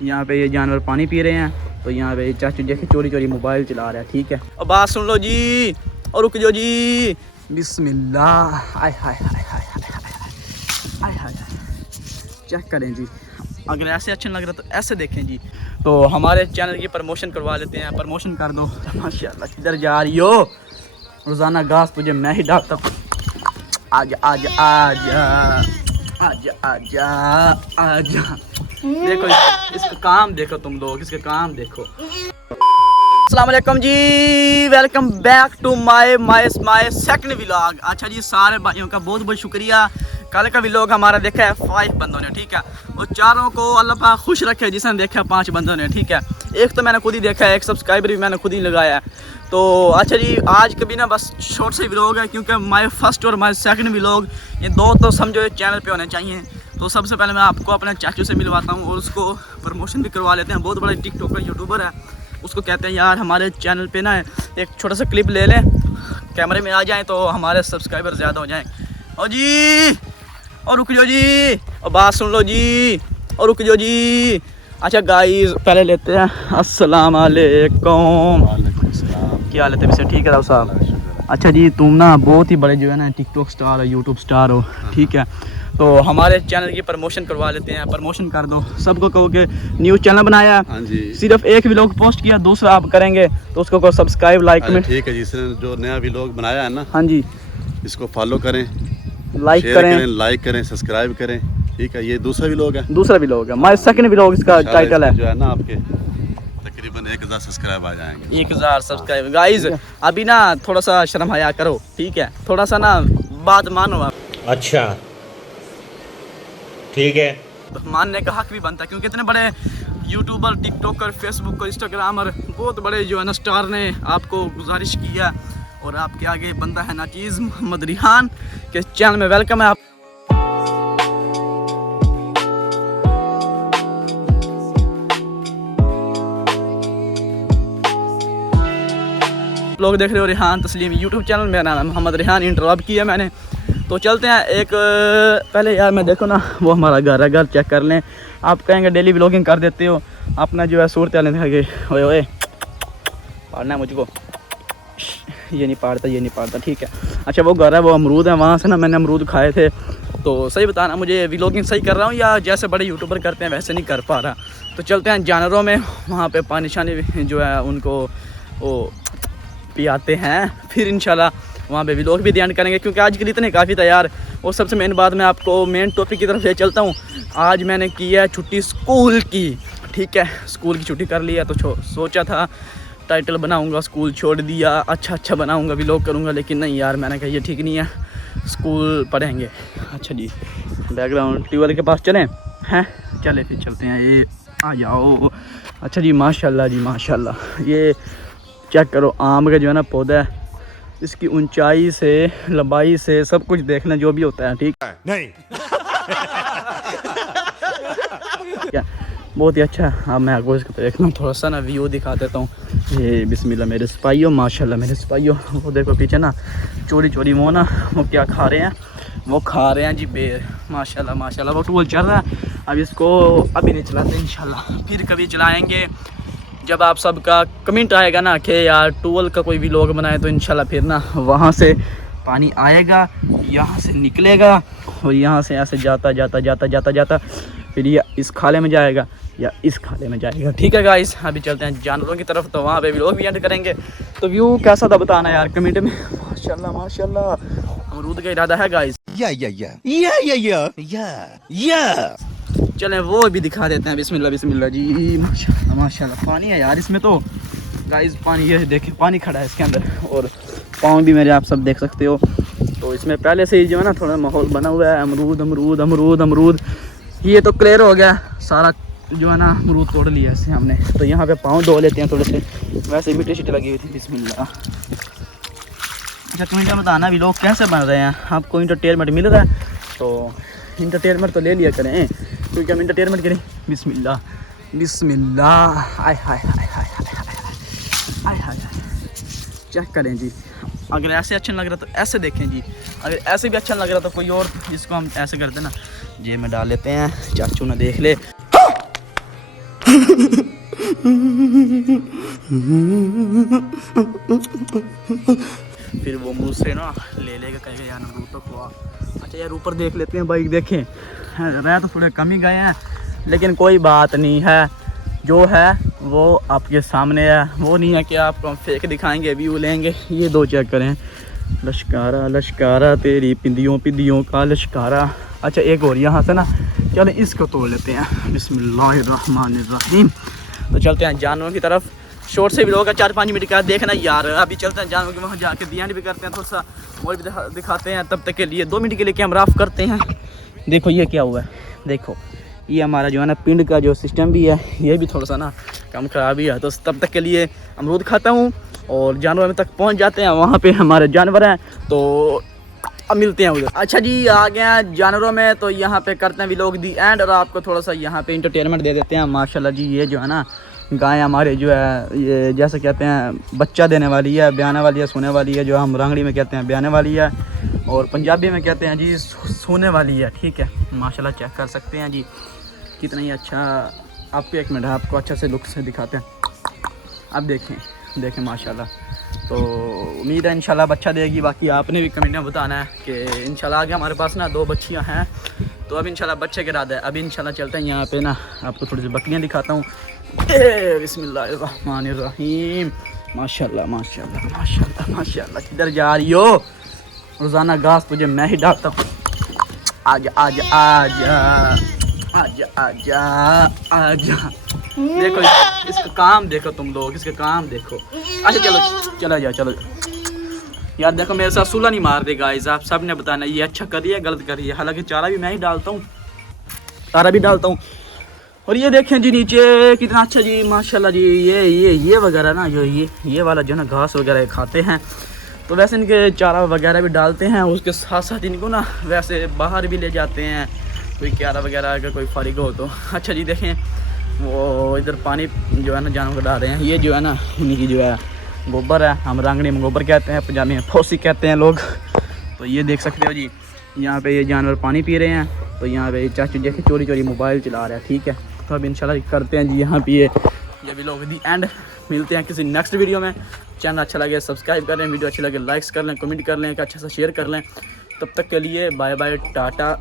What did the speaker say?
यहाँ पे ये जानवर पानी पी रहे हैं, तो यहाँ पे चाचू देखे चोरी चोरी मोबाइल चला रहा है। ठीक है, अब बात सुन लो जी और रुक जाओ जी। बिस्मिल्लाह, आय हाय हाय हाय हाय हाय, चेक करें जी। अगर ऐसे अच्छा लग रहा तो ऐसे देखें जी। तो हमारे चैनल की प्रमोशन करवा लेते हैं, प्रमोशन कर दो। माशाल्लाह, किधर जा रही हो? रोज़ाना घास तुझे मैं ही डालता हूँ। आजा आजा आजा आजा आजा आजा। देखो इसका काम देखो, तुम लोग इसका काम देखो। अस्सलाम वालेकुम जी, welcome back to my second vlog. अच्छा जी, सारे भाइयों का बहुत बहुत शुक्रिया। कल का व्लॉग हमारा देखा है 5 बंदों ने, ठीक है, और चारों को अल्लाह पाक खुश रखे जिसने देखा 5 बंदों ने, ठीक है। एक तो मैंने खुद ही देखा है, एक सब्सक्राइबर भी मैंने खुद ही लगाया है। तो अच्छा जी, आज कभी ना बस शॉर्ट से व्लॉग है, क्योंकि माय फर्स्ट और माय सेकंड व्लॉग ये दो तो समझो चैनल पे होने चाहिए। तो सबसे पहले मैं आपको अपने चाचू से मिलवाता हूँ और उसको प्रमोशन भी करवा लेते हैं। बहुत बड़ा टिकटॉकर यूट्यूबर है, उसको कहते हैं यार हमारे चैनल पे ना एक छोटा सा क्लिप ले लें, कैमरे में आ जाएं तो हमारे सब्सक्राइबर ज़्यादा हो जाएं। और जी और रुक जाओ जी, और बात सुन लो जी, और रुक जाओ जी। अच्छा गाइस, पहले लेते हैं अस्सलाम वालेकुम। क्या हाल है? तभी से ठीक है राव साहब? अच्छा जी, तुम ना बहुत ही बड़े जो है ना टिकटॉक स्टार हो, यूट्यूब स्टार हो, ठीक है। तो हमारे चैनल की प्रमोशन करवा लेते हैं, प्रमोशन कर दो। सबको कहो कि न्यूज़ चैनल बनाया, हाँ जी, सिर्फ एक व्लॉग पोस्ट किया, दूसरा आप करेंगे तो उसको कहो सब्सक्राइब लाइक कमेंट। ठीक है जी, इसने जो नया व्लॉग बनाया है ना, हाँ जी, इसको फॉलो करें, लाइक करें, सब्सक्राइब करें, ठीक है। ये दूसरा व्लॉग है, माय सेकंड व्लॉग इसका टाइटल है, जो है ना आपके तकरीबन 1000 सब्सक्राइब आ जाएंगे। 1000 सब्सक्राइब गाइस। अभी ना थोड़ा सा शर्म हया करो, ठीक है, थोड़ा सा ना बात मानो आप। अच्छा ठीक है, मानने का हक भी बनता है, क्योंकि इतने बड़े यूट्यूबर, टिकटॉकर, फेसबुक, इंस्टाग्रामर, बहुत बड़े जो है ना स्टार ने आपको गुजारिश किया, और आपके आगे बंदा है नाचीज़ मोहम्मद रिहान के चैनल में वेलकम है आप लोग देख रहे हो। रिहान तस्लीम यूट्यूब चैनल, मेरा नाम है मोहम्मद रिहान, इंटरव्यू किया मैंने। तो चलते हैं एक पहले यार मैं देखो ना, वो हमारा घर है, घर चेक कर लें। आप कहेंगे डेली व्लॉगिंग कर देते हो, अपना जो है सूरत हाल दिखाएंगे। ओए ओए पाड़ना है मुझको, ये नहीं पाड़ता, ठीक है। अच्छा वो घर है, वो अमरूद है, वहाँ से ना मैंने अमरूद खाए थे। तो सही बताना मुझे, व्लॉगिंग सही कर रहा हूँ या जैसे बड़े यूट्यूबर करते हैं वैसे नहीं कर पा रहा। तो चलते हैं जानवरों में, वहाँ पे पानी शानी जो है उनको वो पियाते हैं, फिर इंशाल्लाह वहाँ पे व्लॉग भी ध्यान करेंगे, क्योंकि आज के लिए इतने काफ़ी तैयार। और सबसे मेन बात, मैं आपको मेन टॉपिक की तरफ ले चलता हूँ। आज मैंने की है छुट्टी स्कूल की, ठीक है, स्कूल की छुट्टी कर ली है। तो सोचा था टाइटल बनाऊंगा, स्कूल छोड़ दिया, अच्छा बनाऊंगा, व्लॉग करूंगा, लेकिन नहीं यार, मैंने कहा ये ठीक नहीं है, स्कूल पढ़ेंगे। अच्छा जी, बैकग्राउंड ट्यूबवेल के पास चलें हैं, चले फिर चलते हैं, ये आ जाओ। अच्छा जी, माशाल्लाह जी माशाल्लाह, ये चेक करो, आम का जो है ना पौधा है, इसकी ऊंचाई से लंबाई से सब कुछ देखना जो भी होता है, ठीक है नहीं क्या बहुत ही अच्छा। अब मैं आपको इसको देखना थोड़ा सा ना व्यू दिखा देता हूँ। ये बिस्मिल्लाह मेरे सिपाहियों, माशाल्लाह मेरे सिपाहियों, वो देखो पीछे ना चोरी वो ना वो क्या खा रहे हैं, वो खा रहे हैं जी बेर, माशाल्लाह माशाल्लाह। वो टूल चल रहा है, अब इसको अभी नहीं चलाते, इंशाल्लाह फिर कभी चलाएँगे जब आप सबका कमेंट आएगा ना कि यार टूल का कोई व्लॉग बनाए, तो इंशाल्लाह फिर ना वहाँ से पानी आएगा, यहाँ से निकलेगा और यहाँ से ऐसे जाता फिर ये इस खाले में जाएगा या इस खाले में जाएगा, ठीक है गाइस। अभी चलते हैं जानवरों की तरफ, तो वहाँ पे व्लॉग भी एंड करेंगे। तो व्यू कैसा था बताना यार कमेंट में। माशाल्लाह माशाल्लाह, अमरूद का इरादा है गाइस, या चलें वो भी दिखा देते हैं। बिस्मिल्लाह बिस्मिल्लाह जी, माशाल्लाह माशाल्लाह। पानी है यार इसमें तो गाइस, पानी ये देखें, पानी खड़ा है इसके अंदर, और पाँव भी मेरे आप सब देख सकते हो। तो इसमें पहले से ही जो है ना थोड़ा माहौल बना हुआ है, अमरूद। ये तो क्लियर हो गया सारा, जो है ना अमरूद तोड़ लिया इससे हमने। तो यहाँ पे पाँव धो लेते हैं थोड़े से, वैसे मिट्टी शिट्टी लगी हुई थी। बिस्मिल्लाह। अच्छा तुम्हें बताना व्लॉग कैसे बन रहे हैं, आपको इंटरटेनमेंट मिल रहा है तो इंटरटेनमेंट तो ले लिया करें, क्योंकि हम इंटरटेनमेंट करें। बिस्मिल्लाह बिस्मिल्लाह, आय हाय हाय हाय हाय हाय, चेक करें जी। अगर ऐसे अच्छा लग रहा तो ऐसे देखें जी, अगर ऐसे भी अच्छा लग रहा तो कोई और, जिसको हम ऐसे करते ना, ये में डाल लेते हैं, चाचू ने देख ले। फिर वो मुँह से ना ले लेगा कहेगा यार अमरूद तो खुआ। अच्छा यार ऊपर देख लेते हैं भाई, देखें रह तो थोड़े कम ही गए हैं लेकिन कोई बात नहीं है, जो है वो आपके सामने है, वो नहीं है कि आपको हम फेक दिखाएंगे व्यू लेंगे। ये दो चेक करें, लश्कारा लश्कारा तेरी पिंदियों पिंदियों का लश्कारा। अच्छा एक और यहाँ से ना, चलो इसको तोड़ लेते हैं। बिस्मिल्लाहिर्रहमानिर्रहीम। तो चलते हैं जानवरों की तरफ। शॉर्ट से भी होगा 4-5 मिनट का, देखना यार। अभी चलते हैं जानवरों के वहाँ जाके ध्यान भी करते हैं, थोड़ा सा और भी दिखाते हैं। तब तक के लिए 2 मिनट के लिए कैमरा ऑफ करते हैं। देखो ये क्या हुआ है, देखो ये हमारा जो है ना पिंड का जो सिस्टम भी है, ये भी थोड़ा सा ना कम खराबी है। तो तब तक के लिए अमरूद खाता हूँ और जानवर में तक पहुँच जाते हैं, वहाँ पे हमारे जानवर हैं तो अब मिलते हैं उधर। अच्छा जी आ गए हैं जानवरों में, तो यहाँ पे करते हैं व्लॉग दी एंड और आपको थोड़ा सा यहाँ पे इंटरटेनमेंट दे देते हैं। माशाल्लाह जी ये जो है ना गाय हमारे जो है ये जैसे कहते हैं बच्चा देने वाली है, ब्याने वाली है, सोने वाली है। जो हम रांगड़ी में कहते हैं ब्याने वाली है और पंजाबी में कहते हैं जी सोने वाली है। ठीक है माशाल्लाह चेक कर सकते हैं जी कितना ही अच्छा। आपको 1 मिनट आपको अच्छा से लुक से दिखाते हैं। अब देखें माशाल्लाह। तो उम्मीद है इंशाल्लाह बच्चा देगी। बाकी आपने भी कमेंट में बताना है कि इंशाल्लाह आगे हमारे पास ना 2 बच्चियां हैं, तो अब इंशाल्लाह बच्चे के इरादा है। अभी इंशाल्लाह चलते हैं यहाँ पे ना, आपको थोड़ी सी बकरियाँ दिखाता हूँ। बिस्मिल्लाहिर्रहमानिर्रहीम। माशाल्लाह माशाल्लाह माशाल्लाह माशाल्लाह। किधर जा रही हो? रोज़ाना घास तुझे मैं ही डालता हूँ। आजा आजा आजा आजा आजा आजा। देखो इसका काम देखो, तुम लोग इसका काम देखो। अच्छा चलो चला जाओ चलो यार। देखो मेरे साथ सुलह नहीं मार दे गाइस, आप सब ने बताना ये अच्छा करिए गलत करिए। हालांकि चारा भी मैं ही डालता हूँ, चारा भी डालता हूँ। और ये देखें जी नीचे कितना अच्छा जी माशाल्लाह जी। ये वगैरह ना जो ये वाला जो ना घास वगैरह खाते हैं, तो वैसे इनके चारा वगैरह भी डालते हैं। उसके साथ साथ इनको ना वैसे बाहर भी ले जाते हैं, कोई क्यारा वगैरह अगर कोई फारिग हो तो। अच्छा जी देखें वो इधर पानी जो है ना जानवर को डाल रहे हैं। ये जो है ना उनकी जो है गोबर है, हम रांगड़ी में गोबर कहते हैं, पंजाबी में फौसी कहते हैं लोग। तो ये देख सकते हो जी यहाँ पे ये जानवर पानी पी रहे हैं। तो यहाँ पे चाचू देखे चोरी चोरी मोबाइल चला रहा है। ठीक है तो अब इंशाल्लाह करते हैं जी यहाँ पे ये व्लॉग दी एंड। मिलते हैं किसी नेक्स्ट वीडियो में। चैनल अच्छा लगे सब्सक्राइब कर लें, वीडियो अच्छी लगे लाइक्स कर लें, कमेंट कर लें, अच्छा सा शेयर कर लें। तब तक के लिए बाय बाय टाटा।